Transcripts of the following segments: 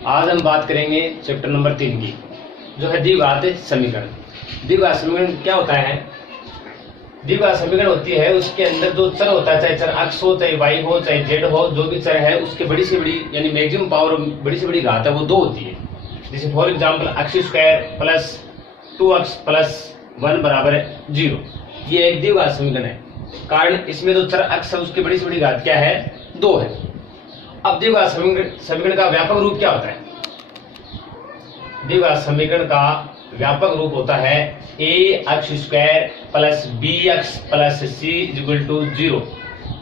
आज हम बात करेंगे चैप्टर नंबर 3 की, जो है द्विघात समीकरण। द्विघात समीकरण क्या होता है? द्विघात समीकरण होती है उसके अंदर जो चर होता है, चाहे चर अक्ष हो, चाहे वाई हो, चाहे जेड हो, जो भी चर है उसके बड़ी से बड़ी यानी मैक्सिमम पावर बड़ी से बड़ी घात है वो 2 होती है। जैसे for example x square plus 2x plus 1 बराबर 0, ये एक द्विघात समीकरण है। कारण इसमें जो चर अक्ष है उसकी बड़ी से बड़ी घात क्या है? 2 है। अब द्विघात समीकरण का व्यापक रूप क्या होता है? द्विघात समीकरण का व्यापक रूप होता है ax square plus bx plus c equal to 0।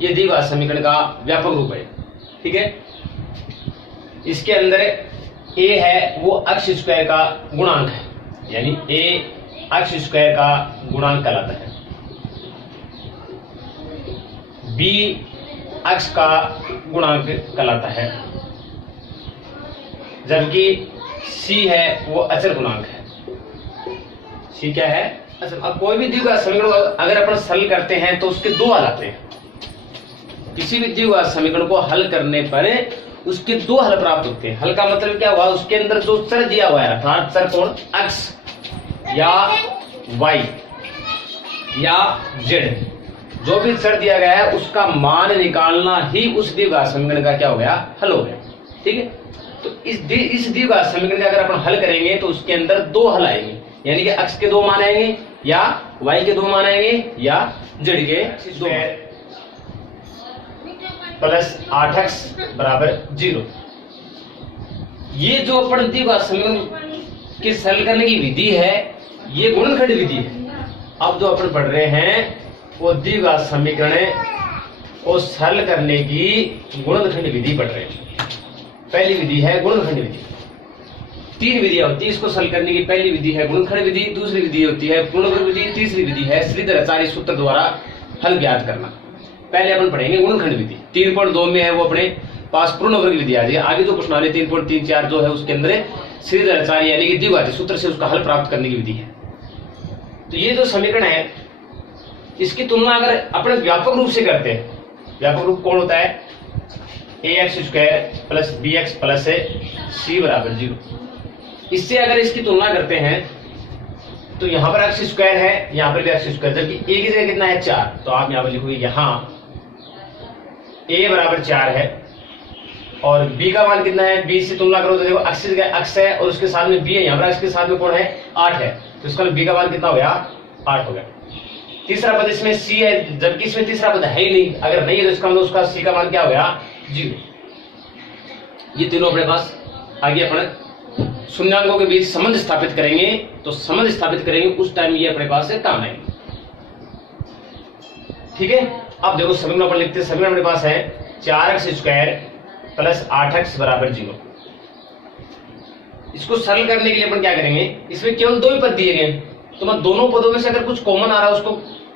ये द्विघात समीकरण का व्यापक रूप है। ठीक है, इसके अंदर a है वो x स्क्वायर का गुणांक है, यानी a x स्क्वायर का गुणांक कहलाता है। b x का गुणांक कहलाता है, जबकि c है वो अचर गुणांक है। c क्या है? अचर। अब कोई भी द्विघात समीकरण अगर अपन हल करते हैं तो उसके 2 हल आते हैं। किसी भी द्विघात समीकरण को हल करने पर उसके 2 हल प्राप्त होते हैं। हल का मतलब क्या हुआ? उसके अंदर जो चर दिया हुआ है, अर्थात चर कौन? x या y या z, जो भी चर दिया गया है उसका मान निकालना ही उस द्विघात समीकरण का क्या हो गया? हल हो गया। ठीक है, तो इस द्विघात समीकरण का अगर अपन हल करेंगे तो उसके अंदर 2 हल आएंगे, यानी कि x के 2 मान आएंगे या y के 2 मान आएंगे या z के 2 प्लस 8x बराबर 0। ये जो अपन द्विघात समीकरण के हल करने की विधि है ये गुणनखंड विधि है। अब जो अपन पढ़ रहे हैं वो द्विघात समीकरण को हल करने की गुणनखंड विधि पढ़ रहे हैं। पहली विधि है गुणनखंड विधि। 3 विधियां होती है इसको हल करने की। पहली विधि है गुणनखंड विधि, दूसरी विधि होती है पूर्णवर्ग विधि, तीसरी विधि है श्रीधराचार्य सूत्र द्वारा हल ज्ञात करना। पहले अपन पढ़ेंगे गुणनखंड विधि। 3.2 में है वो अपने पास पूर्णवर्ग विधि आ जाएगी। आगे जो प्रश्न वाले 3.34 जो है उसके अंदर श्रीधराचार्य यानी कि द्विघाती सूत्र से उसका हल प्राप्त करने की विधि है। तो ये जो समीकरण है इसकी तुलना अगर अपने व्यापक रूप से करते हैं, व्यापक रूप कौन होता है? ax square plus bx plus c बराबर 0। इससे अगर इसकी तुलना करते हैं तो यहां पर x स्क्वायर है, यहां पर भी x स्क्वायर, जबकि a की जगह कितना है? 4। तो आप यहां पर लिखोगे यहां a बराबर 4 है और b का मान कितना है? b से तुलना करो तो देखो x की जगह x है और उसके साथ में b है, यहां पर x के साथ में कौन है? 8 है, तो इसका b का मान कितना हो गया? 8 हो गया। तीसरा पद इसमें c है, जबकि इसमें तीसरा पद है ही नहीं। अगर नहीं है तो इसका मतलब उसका c का मान क्या हो गया? 0। ये तीनों अपने पास। आगे अपन शून्यांकों के बीच संबंध स्थापित करेंगे, तो संबंध स्थापित करेंगे उस टाइम ये अपने पास से काम आएंगे। ठीक है, अब देखो समीकरण अपन लिखते हैं। समीकरण अपने पास है 4x स्क्वायर प्लस 8x बराबर 0। इसको सरल करने के लिए अपन क्या करेंगे? इसमें केवल 2 ही पद दिए गए, तो मैं दोनों पदों में से अगर कुछ कॉमन आ रहा है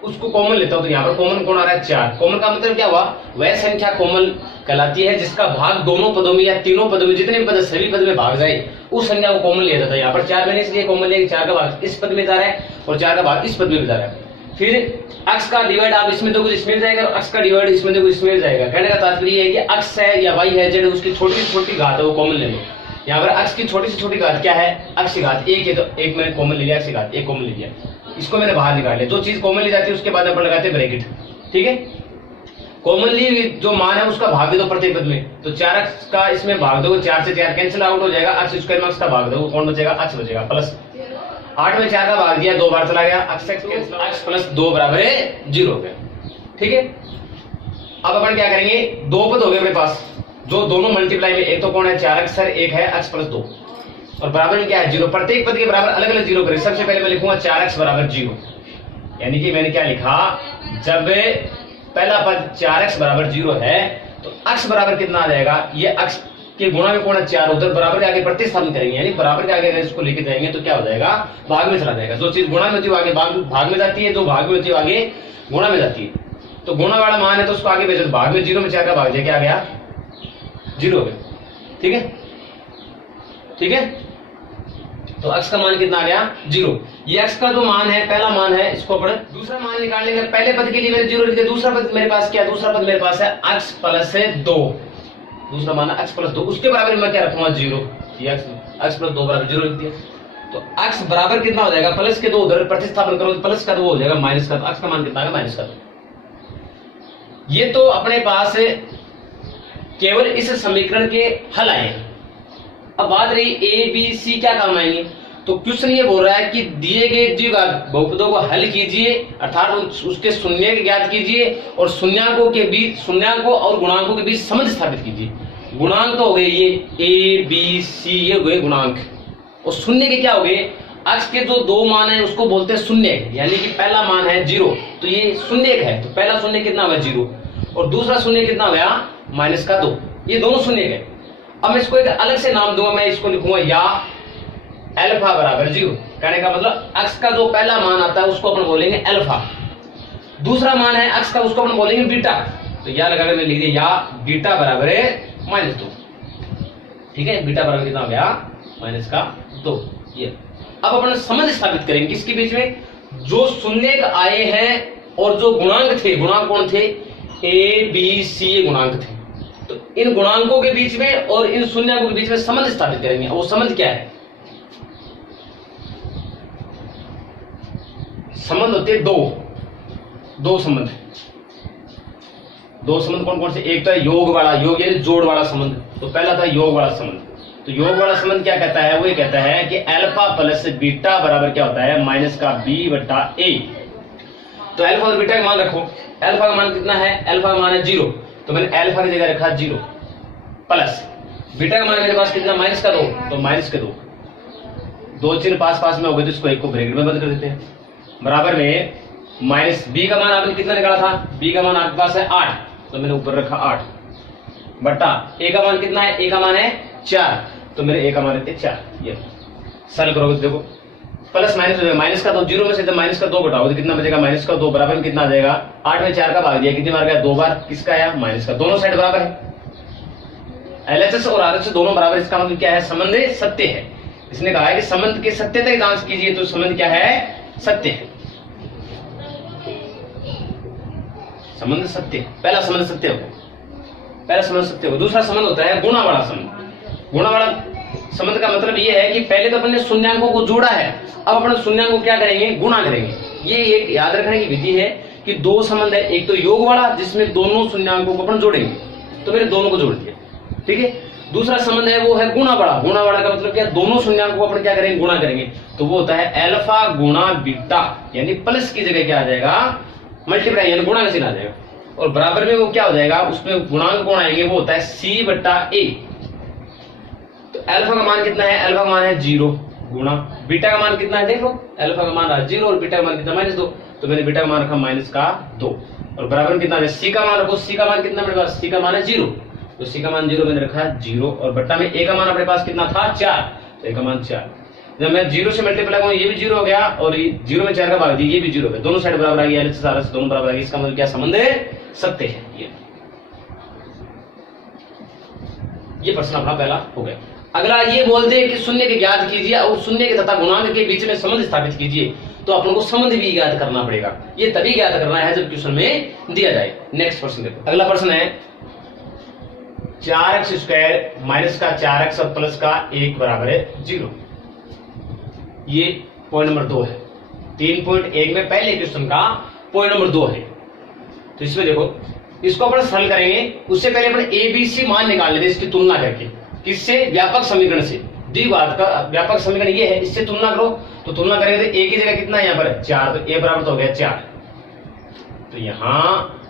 उसको कॉमन लेता हूं। तो यहाँ पर कॉमन कौन आ रहा है? 4। कॉमन का मतलब क्या हुआ? वह संख्या कॉमन कहलाती है जिसका भाग दोनों पदों में या तीनों पदों में, जितने पद सभी पद में भाग जाए उस संख्या को कॉमन लिया जाता है। यहाँ पर 4 मैंने इसलिए कॉमन लिया, 4 का भाग इस पद में जा रहा है और 4 का भाग इस पद में जा रहा है। फिर x का डिवाइड आप इसमें देखो इसमें जाएगा और x का डिवाइड इसमें देखो इसमें जाएगा। कहने का तात्पर्य है कि x है या y है z है उसकी छोटी से छोटी घात है वो कॉमन ले लो। यहाँ पर x की छोटी से छोटी घात क्या है? x की घात 1 है, तो 1 मैंने कॉमन ले लिया, x की घात 1 कॉमन ले लिया, इसको मैंने बाहर निकाल लिया। जो चीज कॉमन ली जाती है उसके बाद अपन लगाते हैं ब्रैकेट। ठीक है, कॉमनली जो मान है उसका भाग दे दो प्रत्येक पद में, तो 4x का इसमें भाग दो, 4 से 4 कैंसिल आउट हो जाएगा, x स्क्वायर में x का भाग दो, कौन बचेगा? x बचेगा, प्लस 8 में 4 का भाग दिया, 2 बार चला गया, x प्लस 2 बराबर है 0 हो गया। ठीक है, अब अपन क्या करेंगे? 2 पद हो गए अपने पास जो दोनों मल्टीप्लाई में, एक तो कौन है? 4x सर, एक है x प्लस 2 और बराबर में क्या है? 0। प्रत्येक पद के बराबर अलग अलग 0 करें। सबसे पहले मैं लिखूंगा 4x बराबर 0, यानी कि मैंने क्या लिखा? जब पहला पद 4x बराबर 0 है तो x बराबर कितना आ जाएगा? ये x के गुणा में कौन है? 4, उधर बराबर के आगे प्रतिस्थापन करेंगे, यानी बराबर के आगे अगर इसको लेके जाएंगे तो क्या हो जाएगा? भाग में चला जाएगा। जो चीज गुणा में होती है आगे भाग में जाती है, जो भाग में होती है आगे गुणा में जाती है। तो गुणा वाला मान है तो उसको आगे भेजो, भाग में 0 में 4 का भाग दिया, क्या आ गया? 0 हो गया। ठीक है, ठीक है, तो x का मान कितना आ गया? 0। ये x का जो मान है, पहला मान है, इसको अपन दूसरा मान निकालने का। पहले पद के लिए मैंने 0 लिख दिया, दूसरा पद मेरे पास क्या है? दूसरा पद मेरे पास है x प्लस 2। दूसरा मान है x प्लस 2, उसके बराबर में क्या रखूंगा? 0। ये x प्लस 2 बराबर 0 लिख दिया। तो x बराबर कितना हो जाएगा, प्लस के 2 उधर प्रतिस्थापन करो, प्लस का 2 हो जाएगा माइनस का, तो x का मान कितना है माइनस का 2। ये तो अपने पास केवल इस समीकरण के हल आए हैं। अब बात रही ए बी सी क्या काम आएंगे, तो क्वेश्चन ये बोल रहा है कि दिए गए द्विघात बहुपदों को हल कीजिए, अर्थात उसके शून्य ज्ञात कीजिए और शून्यांकों के बीच, शून्यांकों और गुणांकों के बीच संबंध स्थापित कीजिए। गुणांक तो हो गए ये ए बी सी, ये हो गए गुणांक, और शून्य के क्या हो गए, x के जो 2 मान है उसको बोलते हैं शून्य, यानी कि पहला मान है 0, तो ये शून्य है, तो पहला शून्य कितना हुआ 0 और दूसरा शून्य कितना हुआ माइनस का 2, ये दोनों शून्य है। अब मैं इसको एक अलग से नाम दूंगा, मैं इसको लिखूंगा या अल्फा बराबर 0। कहने का मतलब x का जो पहला मान आता है उसको अपन बोलेंगे अल्फा, दूसरा मान है x का उसको अपन बोलेंगे बीटा, तो या लगाकर मैं लिख दिया या बीटा बराबर है -2, ठीक है। बीटा बराबर कितना हो गया माइनस का 2। ये अब अपन संबंध स्थापित करेंगे किसके बीच में, जो शून्य आए हैं और जो गुणांक थे, गुणांक कौन थे, ए बी सी ये गुणांक थे, तो इन गुणांकों के बीच में और इन शून्यों के बीच में संबंध स्थापित करेंगे। वो संबंध क्या है, संबंध होते हैं दो संबंध। दो संबंध कौन कौन से, एक तो है योग वाला, योग यानी जोड़ वाला संबंध, तो पहला था योग वाला संबंध। तो योग वाला संबंध क्या कहता है, वो ये कहता है कि अल्फा प्लस बीटा बराबर क्या होता है माइनस का बी बटा ए। तो अल्फा और बीटा का मान रखो, अल्फा का मान कितना है, अल्फा का मान है 0, तो मैंने अल्फा की जगह रखा 0 प्लस बीटा का मान मेरे पास कितना माइनस का 2, तो माइनस के 2, दो चिन्ह पास पास में हो गए तो इसको एक को ब्रैकेट में बंद कर देते हैं, बराबर में माइनस बी का मान आपने कितना निकाला था, बी का मान आपके पास है 8, तो मैंने ऊपर रखा 8 बटा ए का मान कितना है, ए का मान है 4, तो मेरे ए का मान है 4। ये सरल करोगे तो देखो प्लस माइनस हो जाएगा, माइनस का 2 0 में से जब माइनस का 2 घटाओगे तो कितना बचेगा माइनस का 2, बराबर में कितना आ जाएगा 8 में 4 का भाग दिया, कितनी बार गया 2 बार, किसका आया माइनस का, दोनों साइड बराबर है, एलएचएस और आरएचएस दोनों बराबर। इसका मतलब क्या है, संबंध सत्य है। इसने कहा है कि संबंध की सत्यता की जांच कीजिए, तो संबंध क्या है, सत्य है, संबंध सत्य, पहला संबंध सत्य हो, पहला संबंध सत्य हो। दूसरा संबंध होता है गुणा वाला संबंध। गुणा वाला संबंध का मतलब ये है कि पहले तो अपन ने शून्यांकों को जोड़ा है, अब अपन शून्यांकों को क्या करेंगे, गुणा करेंगे। ये एक याद रखने की विधि है कि दो संबंध है, एक तो योग वाला जिसमें दोनों शून्यांकों को अपन जोड़ेंगे, तो मैंने दोनों को जोड़ दिया, ठीक है। दूसरा संबंध है वो है गुणा वाला। गुणा वाला का मतलब क्या, दोनों शून्यांकों को अपन क्या करेंगे, गुणा करेंगे, तो वो होता है अल्फा गुणा बीटा, यानी प्लस की जगह क्या आ जाएगा मल्टीप्लाई, यानी गुणा का चिन्ह आ जाएगा, और बराबर में वो क्या हो जाएगा, उसमें गुणांक कौन आएंगे, वो होता है सी बटा ए। तो अल्फा का मान कितना है, अल्फा का मान है 0 गुणा बीटा का मान कितना है, देखो अल्फा का मान रहा 0 और बीटा का मान कितना -2, तो मैंने बीटा का मान रखा -2 और बराबर में कितना है, सी का मान रखो, सी का मान कितना मेरे पास, सी का मान है 0, तो सी का मान 0 मैंने रखा 0 और बट्टा में ए का मान अपने पास कितना था 4, तो ए का मान 4। जब मैं 0 से मल्टीप्लाई करूं ये भी 0 हो गया और 0 में 4 का भाग दिया ये भी 0 हो गया, दोनों साइड बराबर आ गया, एलएचएस आरएचएस दोनों बराबर आ गया। इसका मतलब क्या संबंध है, सत्य है। ये प्रश्न अपना पहला हो गया। अगला ये बोलते हैं कि शून्य के ज्ञात कीजिए और शून्य के तथा गुणांक के बीच में संबंध स्थापित कीजिए, तो अपन को संबंध भी ज्ञात करना पड़ेगा। ये तभी ज्ञात करना है जब क्वेश्चन में दिया जाए। नेक्स्ट प्रश्न देखो, अगला प्रश्न है 4x स्क्वायर माइनस का 4x और प्लस का 1 बराबर है 0। ये पॉइंट नंबर 2 है। 3.1 में पहले क्वेश्चन का पॉइंट नंबर 2 है। तो इसमें देखो, इसको अपन सरल करेंगे, उससे पहले अपन एबीसी मान निकाल लेते इसकी तुलना करके, किससे, व्यापक समीकरण से। द्विघात का व्यापक समीकरण ये है, इससे तुलना करो, तो तुलना करेंगे तो ए की जगह कितना है यहाँ पर 4, तो ए बराबर तो हो गया 4, तो यहाँ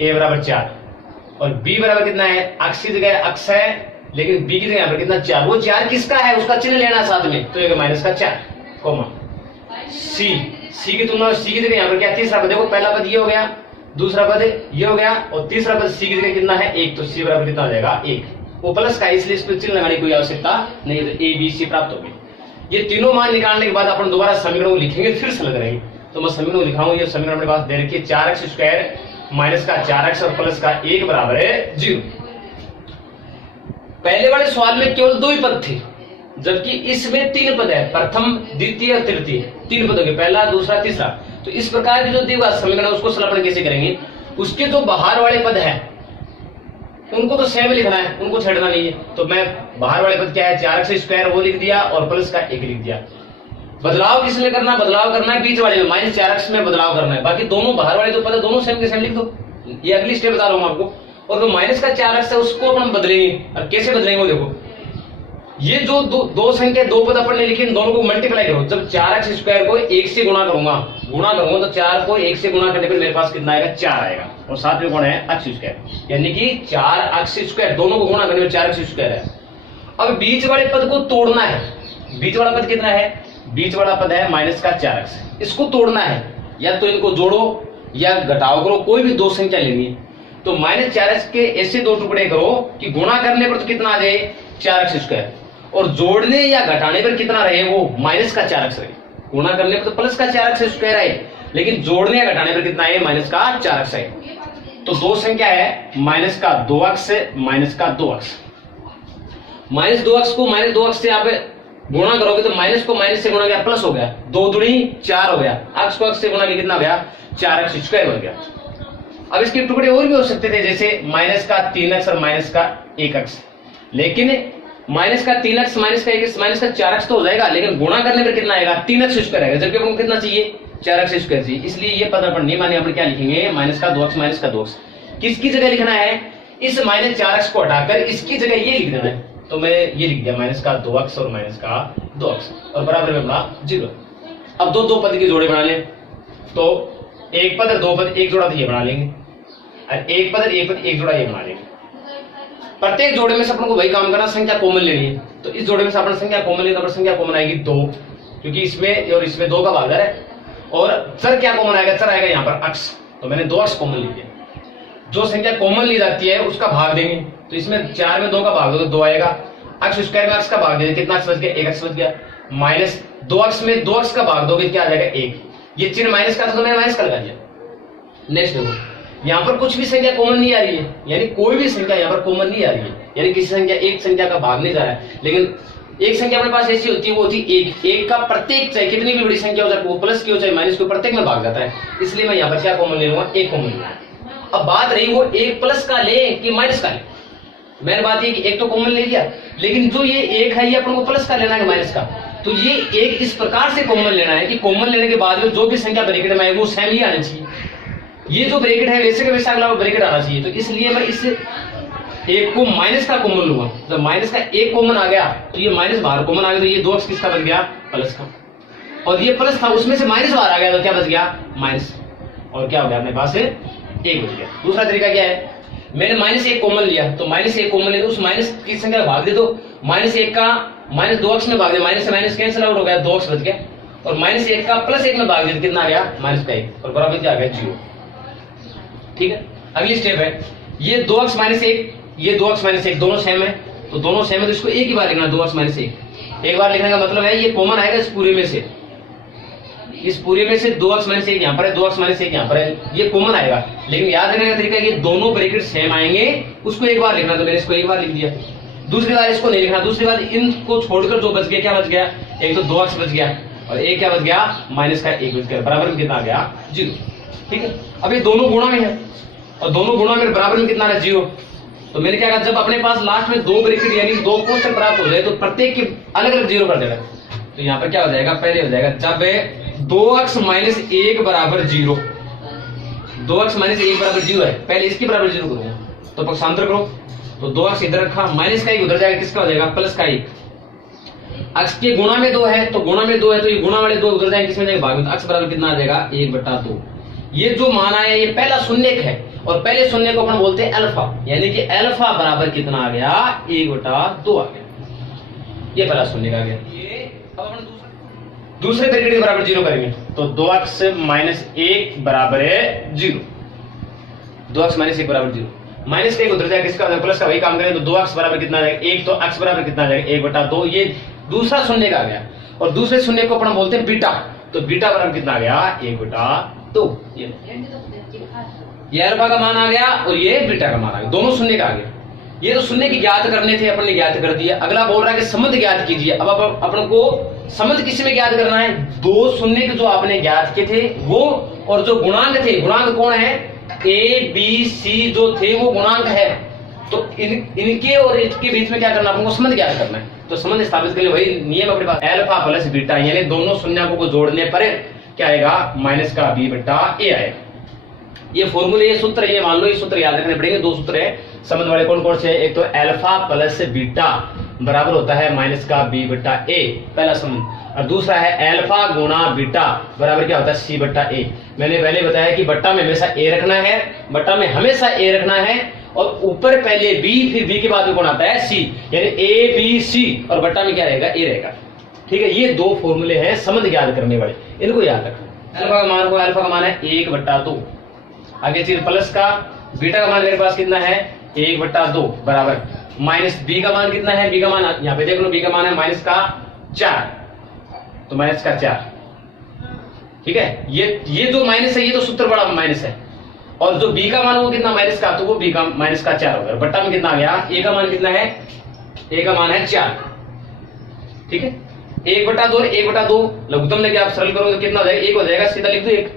ए बराबर 4 और बी बराबर कितना है, अक्ष की जगह अक्ष है लेकिन बी की जगह यहाँ पर कितना 4, वो 4 किसका है उसका चिन्ह लेना साथ में, तो एक माइनस का 4 कोमा सी की तुलना, सी की जगह यहाँ पर क्या तीसरा पद, देखो पहला पद ये हो गया, दूसरा पद ये हो गया और तीसरा पद सी की जगह कितना है 1, तो सी बराबर कितना हो जाएगा 1, वो प्लस का, इसलिए इस पर चिन्ह लगाने की कोई आवश्यकता नहीं है, तो ए बी सी प्राप्त हो गई। ये तीनों मान निकालने के बाद अपन दोबारा समीकरण को लिखेंगे, फिर सरल करेंगे। तो मैं समीकरण को लिखाऊंगा, ये समीकरण अपने पास दे रखिए 4x स्क्वायर माइनस का 4x और प्लस का 1 बराबर है 0। पहले वाले सवाल में केवल 2 ही पद थे, जबकि इसमें 3 पद है, प्रथम द्वितीय और तृतीय, 3 पद हो गए, पहला दूसरा तीसरा। तो इस प्रकार की जो द्विघात समीकरण है उसको सरल अपन कैसे करेंगे, उसके जो बाहर वाले पद है उनको तो सेम लिखना है, उनको छेड़ना नहीं है। तो मैं बाहर वाले पद क्या है 4x² वो लिख दिया और प्लस का 1 लिख दिया। बदलाव किसमें करना, बदलाव करना है बीच वाले में, -4x में बदलाव करना है। बाकी दोनों बाहर वाले जो पद है दोनों सेम के सेम लिख दो, ये अगली स्टेप बता रहा हूं आपको। और जो -4x है उसको अपन बदलेंगे, और कैसे बदलेंगे वो देखो। ये जो दो संख्या दो पद अपन ने लिखे, इन दोनों को मल्टीप्लाई करो। जब 4x² को 1 से गुणा करूंगा तो 4 को 1 से गुणा करने पर मेरे पास कितना आएगा 4 आएगा, और साथ में कौन है x², यानी कि 4x², दोनों को गुणा करने में 4x² है। अब बीच वाले पद को तोड़ना है। बीच वाला पद कितना है, बीच वाला पद है -4x, इसको तोड़ना है, या तो इनको जोड़ो या घटाओ करो, कोई भी दो संख्या लेनी है। तो -4x के ऐसे दो टुकड़े करो कि गुणा करने पर तो कितना आ जाए 4x², और जोड़ने या घटाने पर कितना रहे वो -4x रहे। गुणा करने पर तो प्लस का 4x² आए, लेकिन जोड़ने या घटाने पर कितना है -4x आए। तो दो संख्या है -2x से -2x। -2x को -2x से आप गुणा करोगे तो माइनस को माइनस से गुणा किया प्लस हो गया, 2 दूनी 4 हो गया, x को x से गुणा किया कितना हो गया 4x² बन गया। अब इसके टुकड़े और भी हो सकते थे, जैसे -3x और -1x, लेकिन -3x -4x तो हो जाएगा, लेकिन गुणा करने पर कितना आएगा 3x² आएगा, जबकि अपन को कितना चाहिए 4x² चाहिए। इसलिए ये पद अपन नहीं माने, अपन क्या लिखेंगे -2x। किसकी जगह लिखना है, इस -4x को हटाकर इसकी जगह ये लिख देना है। तो मैं ये लिख दिया -2x और -2x, और बराबर में बना 0। अब दो पद के जोड़े बना लें, तो एक पद और दो पद एक जोड़ा तो ये बना लेंगे, और एक पद एक जोड़ा ये बना लेंगे। प्रत्येक जोड़े में से अपन को वही काम करना, संख्या कॉमन लेनी है। तो इस जोड़े में से अपन संख्या कॉमन लेंगे, तो संख्या कॉमन आएगी 2, क्योंकि इसमें और इसमें 2 का भागदर है। और चर क्या कॉमन आएगा, चर आएगा यहाँ पर x, तो मैंने 2x कॉमन लिख दिया। जो संख्या कॉमन ली जाती है उसका भाग देंगे, तो इसमें 4 में 2 का भाग दोगे 2 आएगा, x² में x का भाग देंगे, कितना x बच गया 1x बच गया, -2x में 2x का भाग दोगे क्या आ जाएगा 1। ये चिन्ह माइनस का था तो मैंने माइनस का लगा दिया। नेक्स्ट देखो, यहाँ पर कुछ भी संख्या कॉमन नहीं आ रही है, यानी कोई भी संख्या यहाँ पर कॉमन नहीं आ रही है, यानी किसी संख्या एक संख्या का भाग नहीं जा रहा है। लेकिन एक संख्या अपने पास ऐसी होती है, वो होती है एक का प्रत्येक, चाहे कितनी भी बड़ी संख्या हो, चाहे वो प्लस की हो चाहे माइनस की हो, प्रत्येक में भाग जाता है। इसलिए मैं यहाँ पर क्या कॉमन ले लूंगा, 1 कॉमन लूंगा। अब बात रही वो 1 प्लस का ले कि माइनस का ले, मैंने बात ये कि 1 तो कॉमन ले लिया, लेकिन जो ये 1 है ये अपन को प्लस का लेना है माइनस का। तो ये 1 इस प्रकार से कॉमन लेना है कि कॉमन लेने के बाद में जो भी संख्या ब्रैकेट में आएगी वो सेम ही आनी चाहिए। ये जो ब्रैकेट है वैसे का वैसा अगला ब्रैकेट आना चाहिए। तो इसलिए मैं इस 1 को माइनस का कॉमन लूंगा। जब माइनस का 1 कॉमन आ गया तो ये माइनस बाहर कॉमन आ गया, तो ये 2x किसका बन गया, प्लस का। और ये प्लस था, उसमें से माइनस बाहर आ गया तो क्या बच गया, माइनस। और क्या हो गया अपने पास 1 बच गया। दूसरा तरीका क्या है, मैंने -1 कॉमन लिया, तो -1 कॉमन ले, तो उस माइनस की संख्या भाग दे दो, -1 का -2x में भाग दे, माइनस से माइनस कैंसिल आउट हो गया, 2x बच गया। और -1 का +1 में भाग दे, कितना आ गया -1, और बराबर क्या आ गया 0। ठीक है, अगली स्टेप है, ये 2x - 1, ये 2x - 1 दोनों सेम है, तो दोनों सेम है तो इसको एक ही बार लिखना, 2x - 1 एक बार लिखने का मतलब है ये कॉमन आएगा इस पूरे में से, इस पूरे में से 2x - 1 यहाँ पर है, 2x - 1 यहाँ पर है, ये कॉमन आएगा। लेकिन याद रखने का तरीका, ये दोनों ब्रैकेट सेम आएंगे, उसको एक बार लिखना, तो मैंने इसको एक बार लिख दिया, दूसरी बार इसको नहीं लिखना। दूसरी बार इनको छोड़कर जो बच गया, क्या बच गया, एक तो 2x बच गया और एक क्या बच गया, -1 बच गया, बराबर में कितना आ गया 0। ठीक है, अब ये दोनों गुणा में है और दोनों गुणा में बराबर में कितना है 0। तो मैंने क्या कहा, जब अपने पास लास्ट में 2 ब्रैकेट यानी 2 कोष्ठक प्राप्त हो जाए तो प्रत्येक के अलग अलग 0 कर देना। तो यहाँ पर क्या हो जाएगा, पहले हो जाएगा जब 2x - 1 बराबर 0, 2x - 1 बराबर 0 है, पहले इसके बराबर 0 करूंगा, तो पक्षांतर करो, तो 2x इधर रखा, माइनस का 1 उधर जाएगा, किसका हो जाएगा, प्लस का 1। x के गुणा में 2 है, तो गुणा में 2 है तो ये गुणा वाले 2 उधर जाएंगे, किसमें जाएगा, भाग में, तो x बराबर कितना आ जाएगा 1/2। ये जो मान आया ये पहला शून्यक है, और पहले शून्य को अपन बोलते हैं अल्फा, यानी कि अल्फा बराबर कितना आ गया, 1/2 आ गया, ये पहला शून्यक आ गया। ये अब अपन दूसरे ब्रैकेट के बराबर 0 करेंगे, तो 2x - 1 बराबर है 0, 2x - 1 बराबर 0, माइनस का 1 उधर जाएगा, किसका प्लस का, वही काम करें, तो 2x बराबर कितना आ जाएगा 1, तो x बराबर कितना आ जाएगा 1/2, ये दूसरा शून्य का आ गया। और दूसरे शून्य को अपन बोलते हैं बीटा, तो बीटा बराबर कितना आ गया 1/2। ये अल्फा का मान आ गया और ये बीटा का मान आ गया, दोनों शून्य का आ गया। ये तो शून्य की ज्ञात करने थे, अपन ने ज्ञात कर दिया। अगला बोल रहा है कि संबंध ज्ञात कीजिए। अब अपन को संबंध किस में ज्ञात करना है, 2 शून्य जो आपने ज्ञात किए थे वो, और जो गुणांक थे, गुणांक कौन है, A B C जो थे वो गुणांक है, तो इनके और इसके बीच में क्या करना है, आपको संबंध ज्ञात करना है। तो संबंध स्थापित के लिए वही नियम अपने पास, अल्फा प्लस बीटा, यानी दोनों शून्यकों को जोड़ने पर क्या आएगा, माइनस का बी बटा ए आएगा। ये फॉर्मूले, ये सूत्र, ये मान लो, ये सूत्र याद रखने पड़ेंगे। दो सूत्र है संबंध वाले, कौन कौन से, एक तो अल्फा प्लस बीटा बराबर होता है माइनस का बी बटा ए, पहला संबंध। और दूसरा है अल्फा गुणा बीटा बराबर क्या होता है, सी बटा ए। मैंने पहले बताया कि बट्टा में हमेशा ए रखना है, बट्टा में हमेशा ए रखना है, और ऊपर पहले बी, फिर बी के बाद में कौन आता है, सी, यानी ए बी सी, और बट्टा में क्या रहेगा, ए रहेगा। ठीक है, ये दो फॉर्मूले हैं संबंध याद करने वाले, इनको याद रखना। अल्फा का मान को, अल्फा का मान है 1/2, आगे चीज प्लस का, बीटा का मान मेरे पास कितना है 1/2 बराबर माइनस बी का मान कितना है, बी का मान यहाँ पे देख लो, बी का मान है माइनस का 4, तो माइनस का 4। ठीक है, ये जो माइनस है, ये तो सूत्र बड़ा माइनस है, और जो बी का मान वो कितना माइनस का, तो वो बी का माइनस का 4 होगा। बट्टा में कितना आ गया, ए का मान कितना है, ए का मान है 4। ठीक है, 1/2, 1/2 लघुत्तम लेके आप सरल करोगे तो कितना हो जाएगा, 1 हो जाएगा, सीधा लिख दो 1।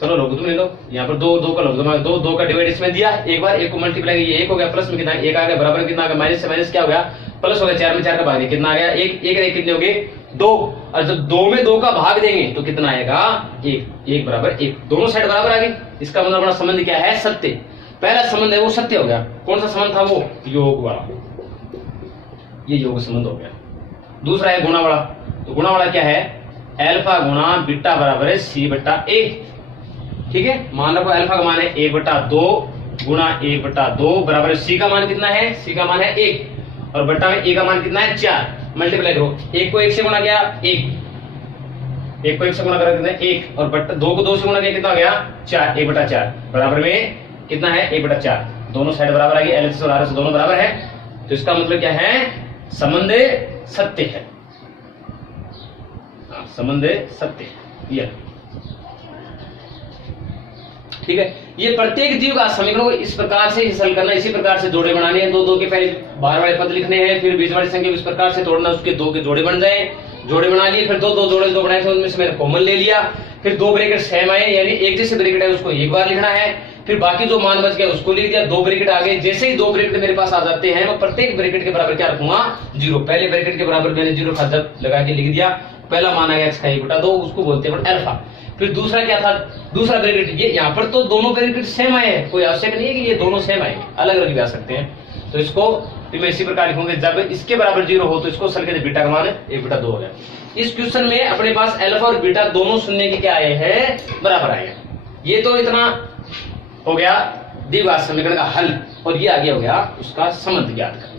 चलो लघुत्तम ले लो, यहाँ पर 2 का लघुत्तम, 2 का डिवाइड इसमें दिया, एक बार 1 को मल्टीप्लाई, ये 1 हो गया, प्लस में कितना 1 आ गया, बराबर में कितना आ गया, माइनस से माइनस क्या हो गया, प्लस हो गया, 4 में 4 का भाग दिया, कितना आ गया, 1 कितने हो गए 2, और जब 2 में 2 का भाग देंगे तो कितना आएगा 1 बराबर 1, दोनों साइड बराबर आ गई। इसका मतलब अपना संबंध क्या है, सत्य। पहला संबंध है वो सत्य हो गया। कौन सा संबंध था वो, योग वाला, ये योग संबंध हो गया। दूसरा है गुणा वाला, तो गुणा वाला क्या है, अल्फा गुणा बीटा बराबर है सी बटा ए। ठीक है, मान रखो अल्फा का मान है 1/2 गुणा 1/2 बराबर सी का मान कितना है, सी का मान है 1, और बट्टा में ए का मान कितना है 4, मल्टीप्लाई करो, 1 को 1 से गुणा किया 1 को 1 से गुणा करा कितना 1, और बट्टा 2 को 2 से गुणा किया कितना आ गया 4, 1/4 बराबर में कितना है 1/4, दोनों साइड बराबर आ गई, एल और आर से दोनों बराबर है, तो इसका मतलब क्या है, संबंध सत्य है, संबंध सत्य है ये। ठीक है, ये प्रत्येक जीव का समीकरण को इस प्रकार से हल करना, इसी प्रकार से जोड़े बनाने हैं, 2 के पहले बाहर वाले पद लिखने हैं, फिर बीच वाली संख्या इस प्रकार से तोड़ना, उसके 2 के जोड़े बन जाए, जोड़े बना लिए, फिर 2 जोड़े 2 बनाए थे, उनमें से मैंने कॉमन ले लिया, फिर 2 ब्रैकेट सेम आए, यानी एक जैसे ब्रैकेट है उसको एक बार लिखना है, फिर बाकी जो मान बच गया उसको लिख दिया, 2 ब्रैकेट आ गए, जैसे ही 2 ब्रैकेट मेरे पास आ जाते हैं, मैं प्रत्येक ब्रैकेट के बराबर क्या रखूंगा 0, पहले ब्रैकेट के बराबर मैंने 0 खातर लगा के लिख दिया, पहला मान आ गया x का 1/2, उसको बोलते हैं अल्फा। फिर दूसरा क्या था, दूसरा ब्रैकेट, ये यहाँ पर तो दोनों ब्रैकेट सेम आए हैं, कोई आवश्यक नहीं है कि ये दोनों सेम आए, अलग अलग भी आ सकते हैं, तो इसको फिर मैं इसी प्रकार लिखूंगा, जब इसके बराबर 0 हो तो इसको सरल के बीटा का मान 1/2 हो गया। इस क्वेश्चन में अपने पास अल्फा और बीटा दोनों शून्य के क्या आए हैं, बराबर आए हैं। ये तो इतना हो गया द्विघात समीकरण का हल, और ये आगे हो गया उसका संबंध ज्ञात करना।